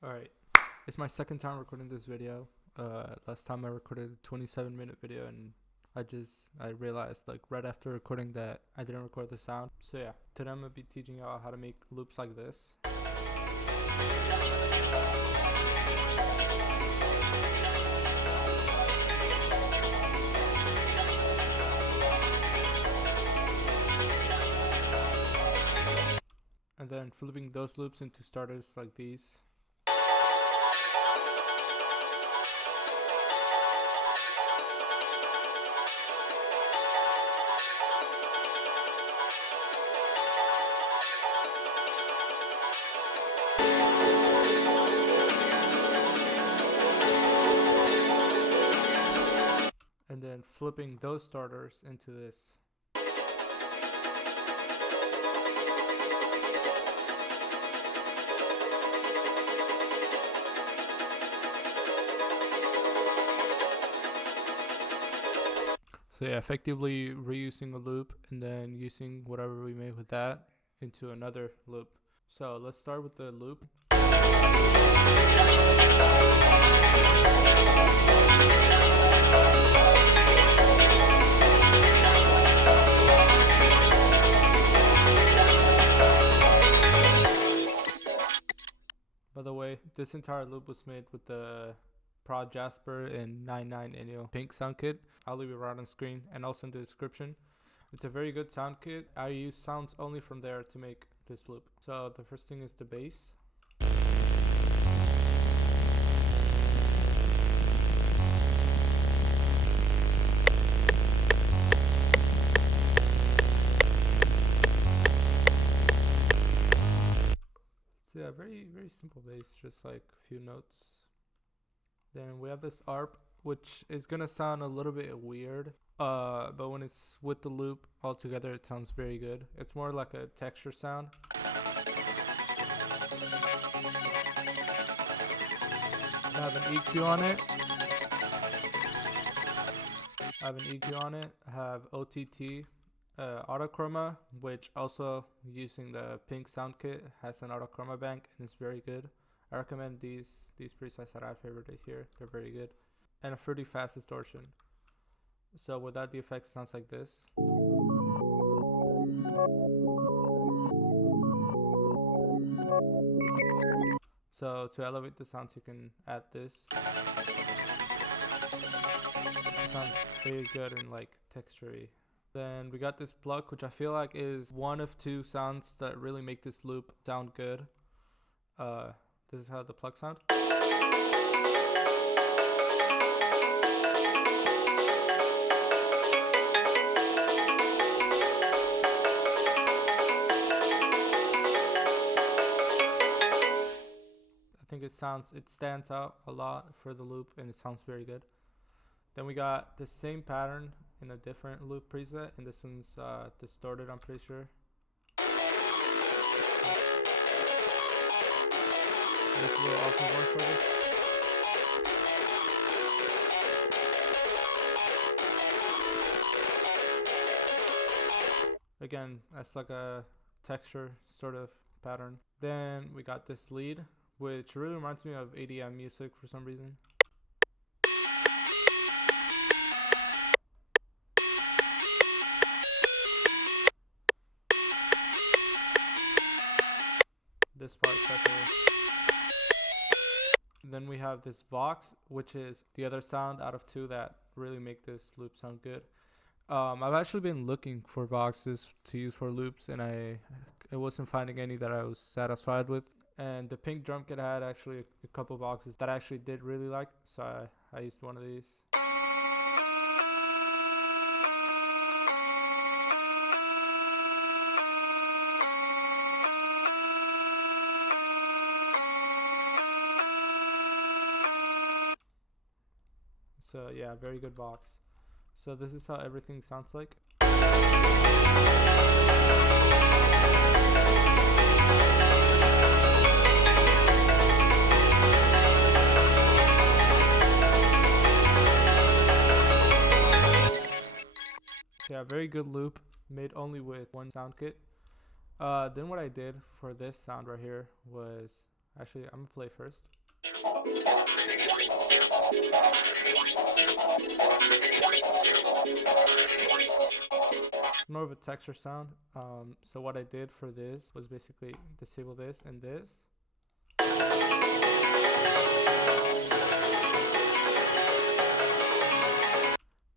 Alright, it's my second time recording this video. Last time I recorded a 27-minute video and I realized like right after recording that I didn't record the sound. So yeah, today I'm going to be teaching y'all how to make loops like this. And then flipping those loops into starters like these. And then flipping those starters into this. So yeah, effectively reusing a loop and then using whatever we made with that into another loop. So let's start with the loop. By the way, this entire loop was made with the Prod Jasper and 99 Inyo pink sound kit. I'll leave it right on screen and also in the description. It's a very good sound kit. I use sounds only from there to make this loop. So the first thing is the bass. So yeah, very simple bass, just like a few notes. Then we have this ARP, which is gonna sound a little bit weird, but when it's with the loop all together, it sounds very good. It's more like a texture sound. I have an EQ on it. I have OTT, autochroma, which also using the pink sound kit has an autochroma bank and it's very good. I recommend these presets that I favorited here. They're very good. And a pretty fast distortion. So without the effects, it sounds like this. So to elevate the sounds, you can add this. It sounds very good and like textury. Then we got this pluck, which I feel like is one of two sounds that really make this loop sound good. This is how the pluck sound. I think it stands out a lot for the loop and it sounds very good. Then we got the same pattern in a different loop preset, and this one's distorted, I'm pretty sure. This will also work for this. Again, that's like a texture sort of pattern. Then we got this lead, which really reminds me of ADM music for some reason. This part especially. Then we have this Vox, which is the other sound out of two that really make this loop sound good. I've actually been looking for Voxes to use for loops, and I wasn't finding any that I was satisfied with. And the pink drum kit had actually a couple Voxes that I actually did really like, so I used one of these. So yeah, very good box. So this is how everything sounds like. Yeah, very good loop, made only with one sound kit. Then what I did for this sound right here was Actually, I'm gonna play first. More of a texture sound. So what I did for this was basically disable this and this.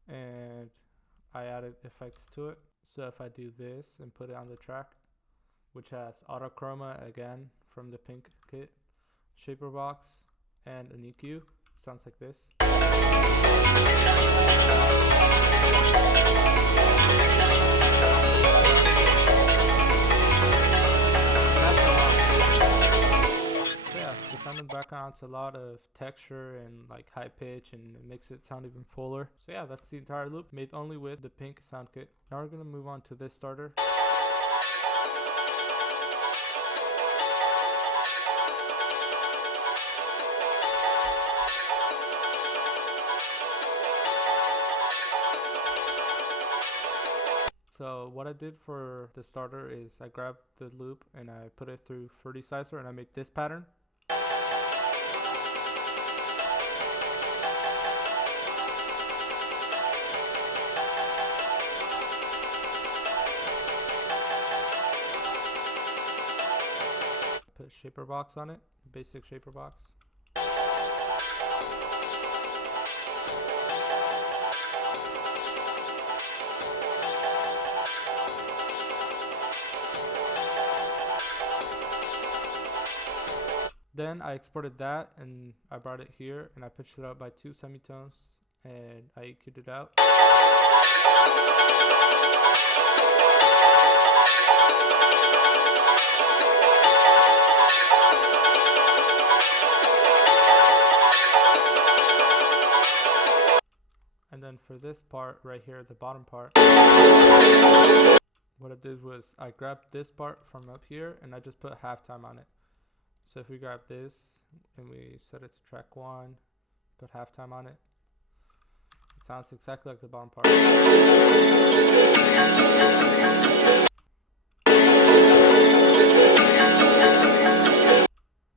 And I added effects to it. So if I do this and put it on the track, which has auto chroma again from the pink kit, shaper box, and an EQ, sounds like this. The sound in the background adds a lot of texture and like high pitch, and it makes it sound even fuller. So yeah, that's the entire loop made only with the pink sound kit. Now we're gonna move on to this starter. So what I did for the starter is I grabbed the loop and I put it through Fruity Sizer and I made this pattern. Put shaper box on it, basic shaper box. Then I exported that and I brought it here and I pitched it up by 2 semitones and I EQ'd it out. And then for this part right here, the bottom part, what I did was I grabbed this part from up here and I just put halftime on it. So if we grab this and we set it to track 1, put halftime on it, it sounds exactly like the bottom part.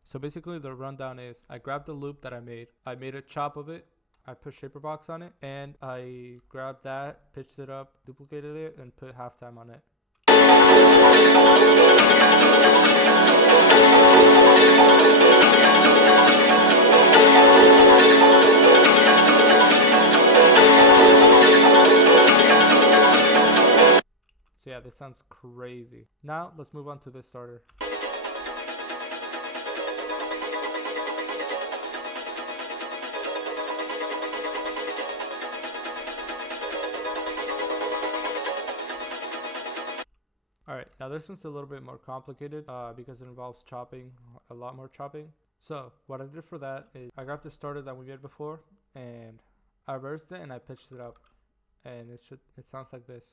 So basically the rundown is I grabbed the loop that I made a chop of it, I put shaper box on it, and I grabbed that, pitched it up, duplicated it, and put halftime on it. So yeah, this sounds crazy. Now let's move on to this starter. Alright, now this one's a little bit more complicated because it involves chopping, a lot more chopping. So what I did for that is I grabbed the starter that we made before and I reversed it and I pitched it up. And it sounds like this.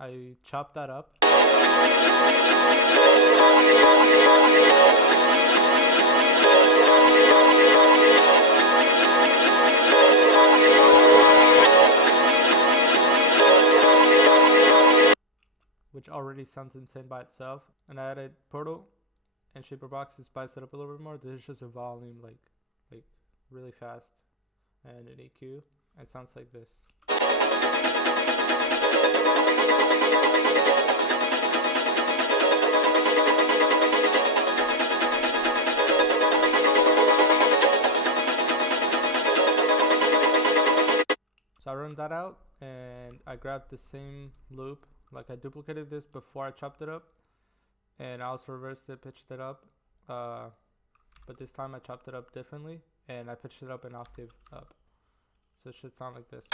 I chopped that up. Which already sounds insane by itself. And I added Portal and Shaper Box to spice it up a little bit more. This is just a volume like really fast, and an EQ. It sounds like this. So I run that out and I grabbed the same loop, like I duplicated this before I chopped it up, and I also reversed it, pitched it up, but this time I chopped it up differently and I pitched it up an octave up. So it should sound like this.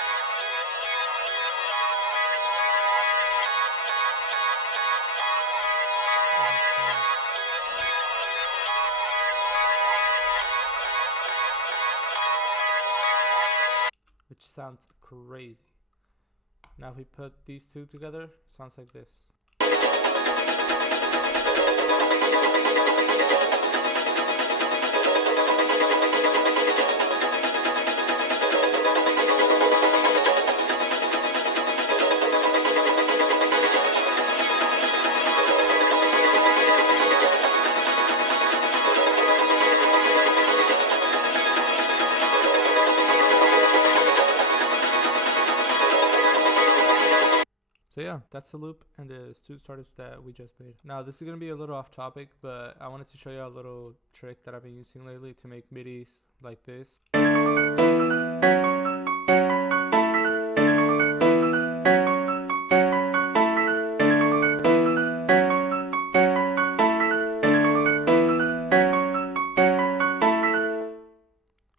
Which sounds crazy. Now if we put these two together, it sounds like this. That's the loop and the students artist that we just made. Now this is going to be a little off topic, but I wanted to show you a little trick that I've been using lately to make midis like this.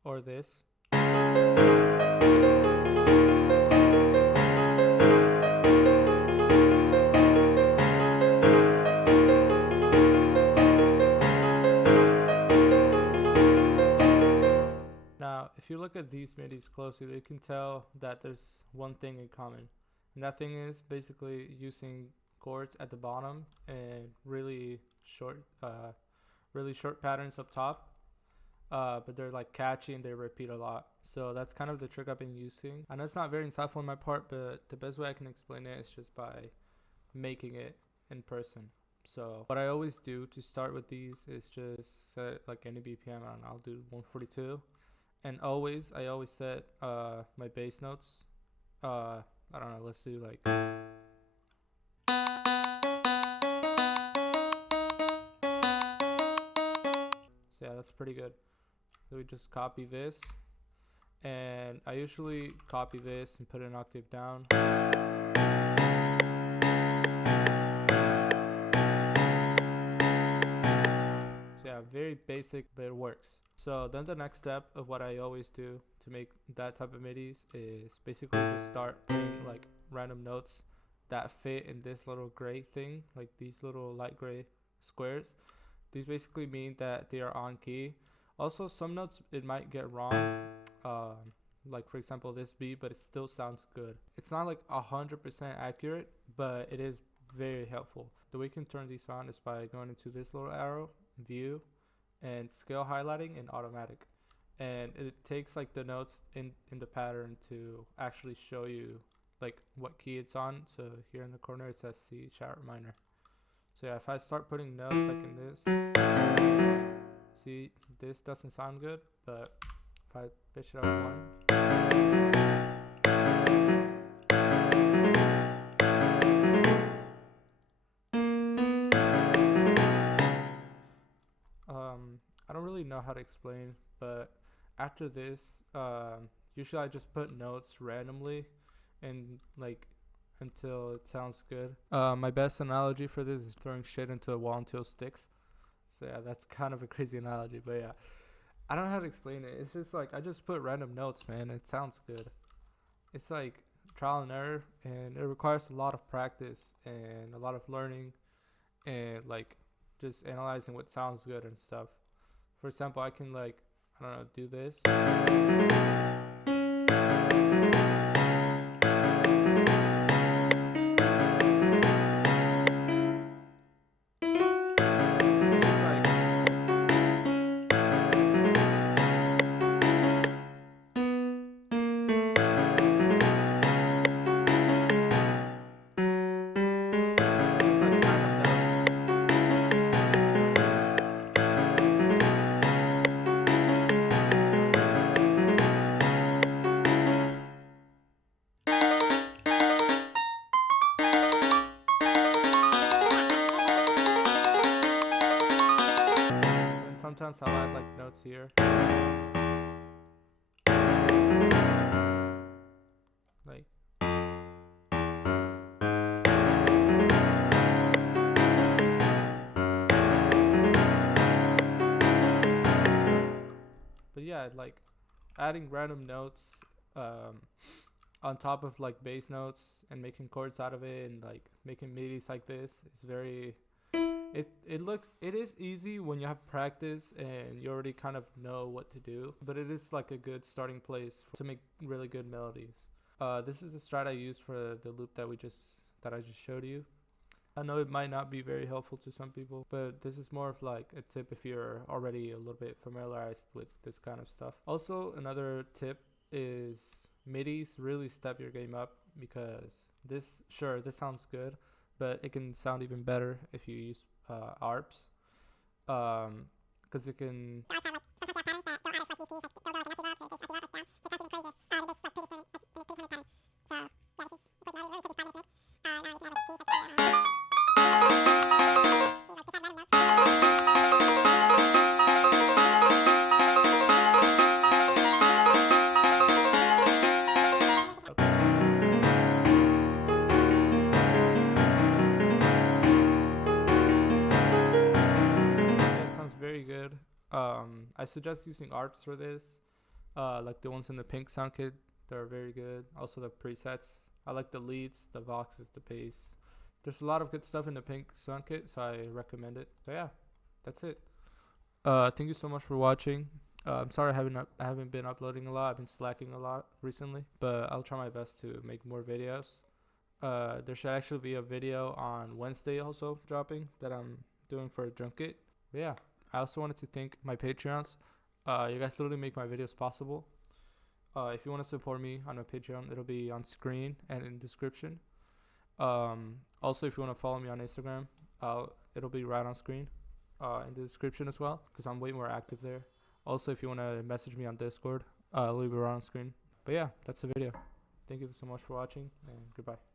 Or this. Now, if you look at these midis closely, you can tell that there's one thing in common. And that thing is basically using chords at the bottom and really short patterns up top. But they're like catchy and they repeat a lot. So that's kind of the trick I've been using. I know it's not very insightful on my part, but the best way I can explain it is just by making it in person. So what I always do to start with these is just set like any BPM, and I'll do 142. And I always set my bass notes. I don't know, let's do like. So yeah, that's pretty good. So we just copy this, and I usually copy this and put it an octave down. So yeah, very basic, but it works. So then the next step of what I always do to make that type of midis is basically just start putting like random notes that fit in this little gray thing, like these little light gray squares. These basically mean that they are on key. Also, some notes it might get wrong, like for example this beat, but it still sounds good. It's not like 100% accurate, but it is very helpful. The way you can turn these on is by going into this little arrow, view, and scale highlighting and automatic. And it takes like the notes in the pattern to actually show you like what key it's on. So here in the corner it says C sharp minor. So yeah, if I start putting notes like in this, see, this doesn't sound good, but if I pitch it up one, I don't really know how to explain, but after this, usually I just put notes randomly and like until it sounds good. My best analogy for this is throwing shit into a wall until it sticks. So yeah, that's kind of a crazy analogy, but yeah, I don't know how to explain it. It's just like I just put random notes, man. It sounds good. It's like trial and error, and it requires a lot of practice and a lot of learning and like just analyzing what sounds good and stuff. For example, I can like, I don't know, do this. Sometimes I'll add like notes here. Like. But yeah, like adding random notes on top of like bass notes and making chords out of it and like making midis like this is very. It is easy when you have practice and you already kind of know what to do, but it is like a good starting place to make really good melodies. This is the strat I used for the loop that I just showed you. I know it might not be very helpful to some people, but this is more of like a tip if you're already a little bit familiarized with this kind of stuff. Also, another tip is midis really step your game up, because this sounds good, but it can sound even better if you use ARPs, because it can. I suggest using ARPs for this. Like the ones in the pink sound kit, they're very good. Also the presets, I like the leads, the voxes, the bass. There's a lot of good stuff in the pink sound kit, so I recommend it. So yeah, that's it. Thank you so much for watching. I'm sorry I haven't been uploading a lot. I've been slacking a lot recently, but I'll try my best to make more videos. There should actually be a video on Wednesday also dropping that I'm doing for a drum kit. But yeah, I also wanted to thank my Patreons. You guys literally make my videos possible. If you want to support me on my Patreon, it'll be on screen and in description. Also, if you want to follow me on Instagram, it'll be right on screen in the description as well, because I'm way more active there. Also, if you want to message me on Discord, it'll be right on screen. But yeah, that's the video. Thank you so much for watching, and goodbye.